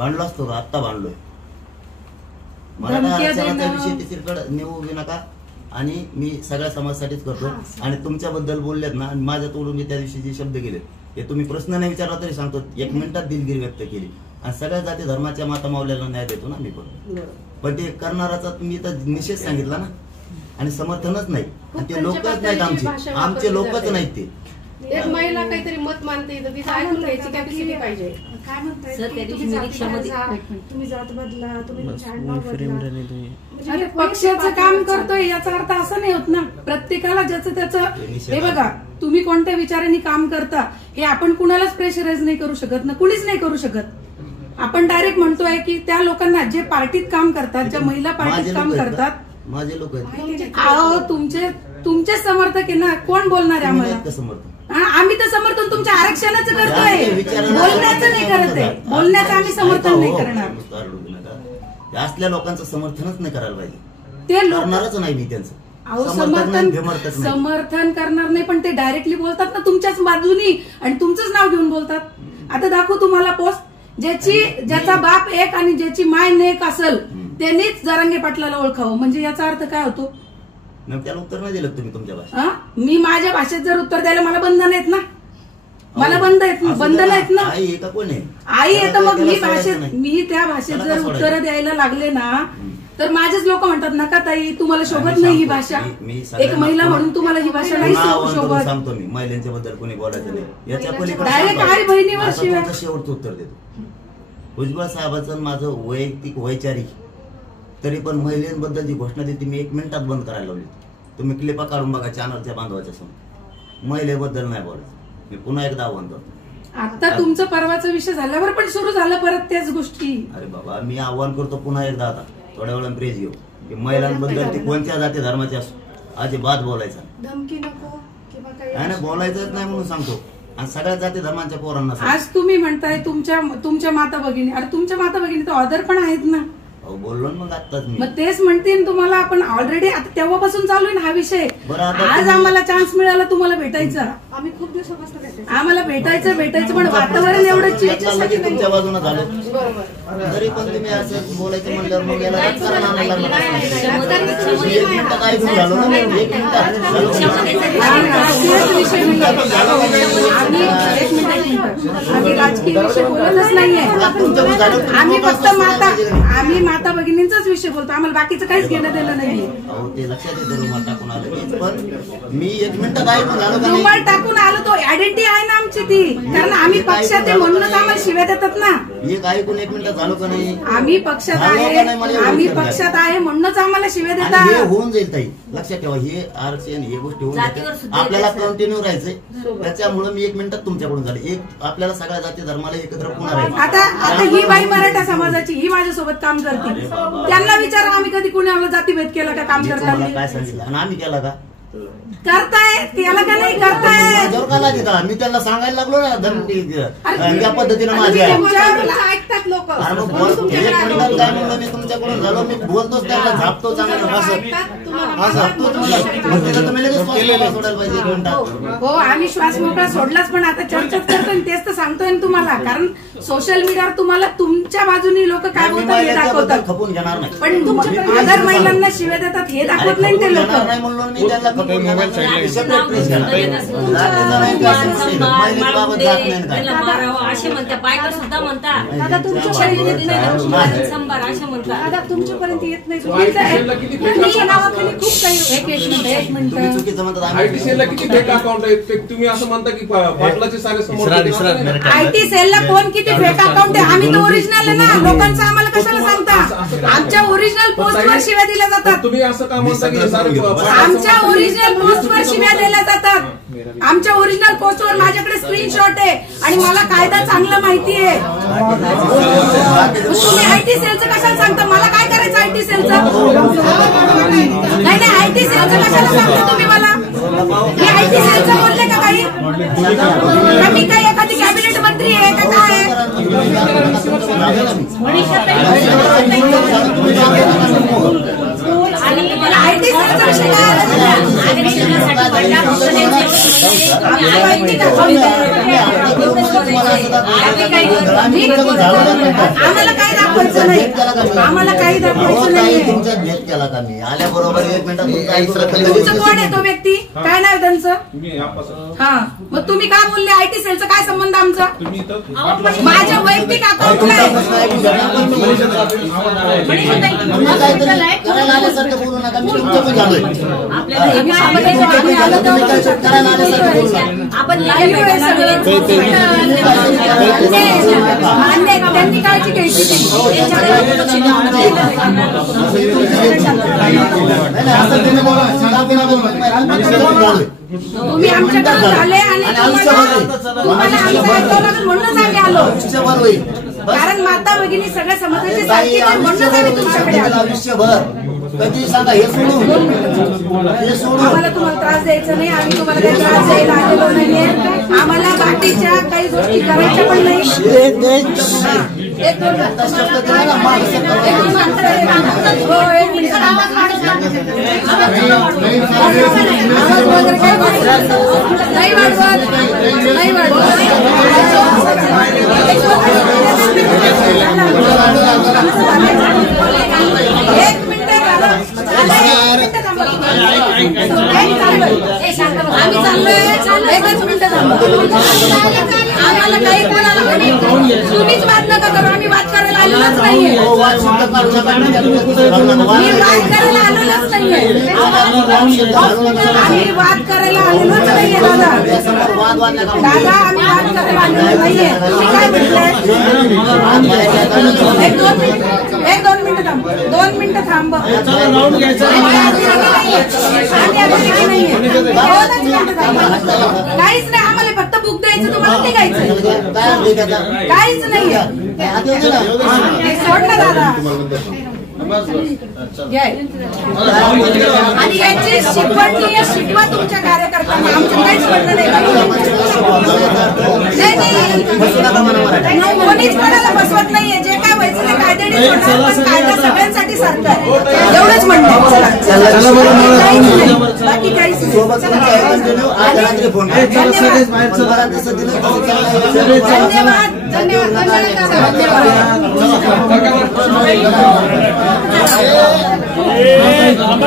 भांडलो असतो का? आत्ता भांडलोय. मराठा आरक्षणाचा विषय तिसरीकडे नेऊ नका आणि मी सगळ्या समाजासाठीच करतो. आणि तुमच्याबद्दल बोललेत ना, आणि माझ्या तोडून मी त्या दिवशी जे शब्द गेले हे तुम्ही प्रश्न नाही विचारला तरी सांगतो. 1 मिनिटात दिलगिरी व्यक्त केली आणि सगळ्या जाती धर्माच्या माता मावल्याला न्याय देतो ना मी पण ते करणाराचा तुम्ही तर निषेध सांगितला ना आणि समर्थनच नाही. ते लोकच नाहीत, आमचे लोकच नाहीत. ते एक महिला काहीतरी मत मानते तर तिचं ऐकून घ्यायची कॅपॅसिटी पाहिजे. काय म्हणताय तुम्ही जात बदला, तुम्ही पक्षाचं काम करतोय याचा अर्थ असा नाही होत ना. प्रत्येकाला ज्याचं त्याचं हे बघा, तुम्ही कोणत्या विचारांनी काम करता हे आपण कुणालाच प्रेशराईज नाही करू शकत ना, कुणीच नाही करू शकत. आपण डायरेक्ट म्हणतोय की त्या लोकांना जे पार्टीत काम करतात, ज्या महिला पार्टीत काम करतात, माझे लोक तुमचे समर्थक आहे ना. कोण बोलणार आहे आम्हाला? समर्थन आम्ही तर समर्थन तुमच्या आरक्षणाचं करतोय, बोलण्याचं नाही करत आहे. बोलण्याचं आम्ही समर्थन नाही करणार. असल्या लोकांचं समर्थनच नाही करायला पाहिजे. ते करणारच नाही मी त्यांचं समर्थन करणार नाही, पण ते डायरेक्टली बोलतात ना तुमच्याच बाजूनी आणि तुमचंच नाव घेऊन बोलतात. आता दाखवू तुम्हाला पोस्ट, ज्याचा बाप एक आणि ज्याची माय नेक असेल त्यांनीच जरांगे पाटलाला ओळखावं. म्हणजे याचा अर्थ काय होतो? त्याला उत्तर नाही दिलं तुम्ही तुमच्या भाषेत. मी माझ्या भाषेत जर उत्तर द्यायला मला बंधन आहेत ना, मला बंधन आहेत ना. आई का कोण आहे? आई आहे तर मग मी त्या भाषेत जर उत्तर द्यायला लागले ना तर माझेच लोक म्हणतात नका ताई तुम्हाला शोभत नाही ही भाषा. एक महिला म्हणून तुम्हाला ही भाषा नाही शोभत. सांगतो मी महिलांच्या बद्दल कोणी बोलायचं नाही. याच्या पलीकडे डायरेक्ट आई बहिणीवर शिवाय शेवटचं उत्तर देतो. भुजबळ साहेबांचं माझं वैयक्तिक वैचारिक तरी पण महिलांबद्दल जी घोषणा देते मी 1 मिनिटात बंद करायला लावली. तुम्ही क्लिपा काढून बघा चॅनलच्या बांधवाच्या समोर. महिलेबद्दल नाही बोलायचं. मी पुन्हा एकदा आव्हान करतो. आता तुमचं परवाचा विषय झाल्यावर पण सुरू झालं परत त्याच गोष्टी. अरे बाबा मी आव्हान करतो पुन्हा एकदा, आता थोड्या वेळानं प्रेज घेऊ की महिलांबद्दल ती कोणत्या जाती धर्माची असो अजिबात बोलायचा धमकी नको किंवा काही बोलायचंच नाही म्हणून सांगतो. आणि सगळ्या जाती धर्मांच्या पोरांना आज तुम्ही म्हणताय तुमच्या माता भगिनी, अरे तुमच्या माता भगिनी तर ऑदर पण आहेत ना. बोललो मग आताच मी. मग तेच म्हणते तुम्हाला, आपण ऑलरेडी आता तेव्हापासून चालू आहे ना हा विषय. आज आम्हाला चान्स मिळाला तुम्हाला भेटायचा. आम्ही खूप दिवसापासून भेटायचं, आम्हाला भेटायचं पण वातावरण एवढं तुमच्या बाजून झालं तरी पण तुम्ही असं बोलायचं म्हणल्यावर मग याला आम्ही राजकीय विषय बोलतच नाहीये. आम्ही फक्त आम्ही माता भगिनींचाच विषय बोलतो. आम्हाला बाकीचं काहीच घेणं देणं नाहीये. ते लक्षात येतं रुमाल टाकून आलं पण मी 1 मिनिटात ऐकून आलो. रुमाल टाकून आलो तो आयडेंटिटी आहे ना आमची ती, कारण आम्ही पक्षात आहे म्हणूनच आम्हाला शिव्या देतात ना. एक ऐकून 1 मिनिटात झालो का नाही? आम्ही पक्षात आहे म्हणूनच आम्हाला शिव्या देतात. हे होऊन जाईल ताई, लक्षात ठेवा. हे आरक्षण हे गोष्टी होऊन जाते. आपल्याला कंटिन्यू राहायचंय. त्याच्यामुळे मी 1 मिनिटात तुमच्याकडून झाले. एक आपल्याला सगळ्या जाती धर्माला एकत्र पुन्हा राहायचं. आता ही बाई मराठा समाजाची ही माझ्यासोबत काम करते. त्यांना विचारा आम्ही कधी कुणाला जातीभेद केला का काम करताना? काय सांगितलं आणि आम्ही केला का? करताय त्याला का नाही करताय? मी त्यांना सांगायला लागलो ना त्या पद्धतीने माझ्या ऐकतात लोक. काय म्हणलं मी तुमच्याकडून झालो. मी बोलतोच त्याला झापतो चांगला हो आम्ही श्वास मोकळा सोडलाच, पण आता चर्चाच करतोय तेच तर सांगतोय तुम्हाला. कारण सोशल मीडियावर तुम्हाला तुमच्या बाजूनी लोक काय बोलतात हे दाखवतात, खपून घेणार नाही. पण अदर महिलांना शिव्या देतात हे दाखवत नाही ते लोक. नाही म्हणून मी त्यांना खपून घेणार. आम्ही तुमच्यापर्यंत येत नाही. तुम्ही असं म्हणता की पाटलाचे सारे समोर आयटी सेलला कोण किती फेक अकाउंट आहे? आम्ही तर ओरिजिनल आहे ना. लोकांचं आम्हाला कशाला सांगता? आमच्या ओरिजिनल पोस्टवर शिव्या दिल्या जातात. तुम्ही असं का म्हणता की आमच्या ओरिजिनल पोस्टवर शिव्या दिल्या जातात. आमच्या ओरिजिनल पोस्टवर माझ्याकडे स्क्रीनशॉट आहे आणि मला कायदा चांगला माहिती आहे. तुम्ही आयटी सेलचं कशाला सांगता? मला काय करायचं आयटी सेलचं? नाही आयटी सेलचं कशाला सांगता तुम्ही मला? मी आयटी सेलचं बोलले का काही? मी काय एखादी कॅबिनेट मंत्री आहे का काय? आणि IT सेलचा विषय काय आला त्याला? आरक्षणासाठी पडला फक्त त्यांचे आम्हाला माहिती का? आम्हाला काही दाखवायचं नाही, आम्हाला काही दाखवायचं नाही. तुमच्यात भेट केला का मी आल्याबरोबर 1 मिनिटात तुमचा तुमचं कोण आहे तो व्यक्ती? काय नाव आहे त्यांचं? मी आप्पासाहेब. हा, मग तुम्ही काय बोलले IT सेलचा काय संबंध आमचा? तुम्ही इथं माझ्या वैयक्तिक अकाउंटला आहे. करायला आल्यासारखं बोलू नका. मी तुमचं पण झालोय. आम्ही आलो तेव्हा करायला आल्यासारखं बोलू नका. आपण live आहे सगळे. मान्य आहे, त्यांनी काळजी घ्यायची नाही. तुम्ही आमच्याकडे झाले आणि तुम्हाला आमचं ऐकावं लागेल म्हणूनच आम्ही आलो. कारण माता भगिनी सगळ्या समाजाची सारखी आहे म्हणूनच आम्ही तुमच्याकडे आलो. आयुष्यभर कधी सांगा हे सोडून आम्हाला तुम्हाला त्रास द्यायचा नाही, आम्ही तुम्हाला काही त्रास द्यायला आलेलो नाहीये. आम्हाला बाकीच्या काही गोष्टी करायच्या पण नाही. एक दोन हो, एक मिनिट. आवाज वगैरे काही वाढवत नाही, वाढवत नाही, वाढवत. एक मिनिट आम्ही चाललोय, एकच मिनिट आम्हाला काही कोणाला तुम्हीच वाद नका करू. आम्ही वाद करायला आलेलोच नाहीये. मी वाद करायला आलेलोच नाहीये. आम्ही वाद करायला आलेलोच नाहीये दादा. दादा आम्ही वाद करायला आलेलो नाहीये. तुम्ही काय म्हटलंय? एक दोन मिनिटं थांब. 2 मिनिटं थांब. काहीच नाही, आम्हाला फक्त बुक द्यायचं, तुम्हाला निघायचं. काहीच नाही सोड ना दादा. आणि याची शिकवा तुमच्या कार्यकर्त्यांना. आमचं काहीच म्हणणं नाही. कोणीच कोणाला बसवत नाहीये. जे काय व्हायचं ते कायद्याने होणार, पण कायदा सगळ्यांसाठी सारखं आहे. एवढंच म्हणणं. बाकी काहीच नाही. धन्यवाद, धन्यवाद,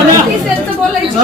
बोलायचं बोलायचं.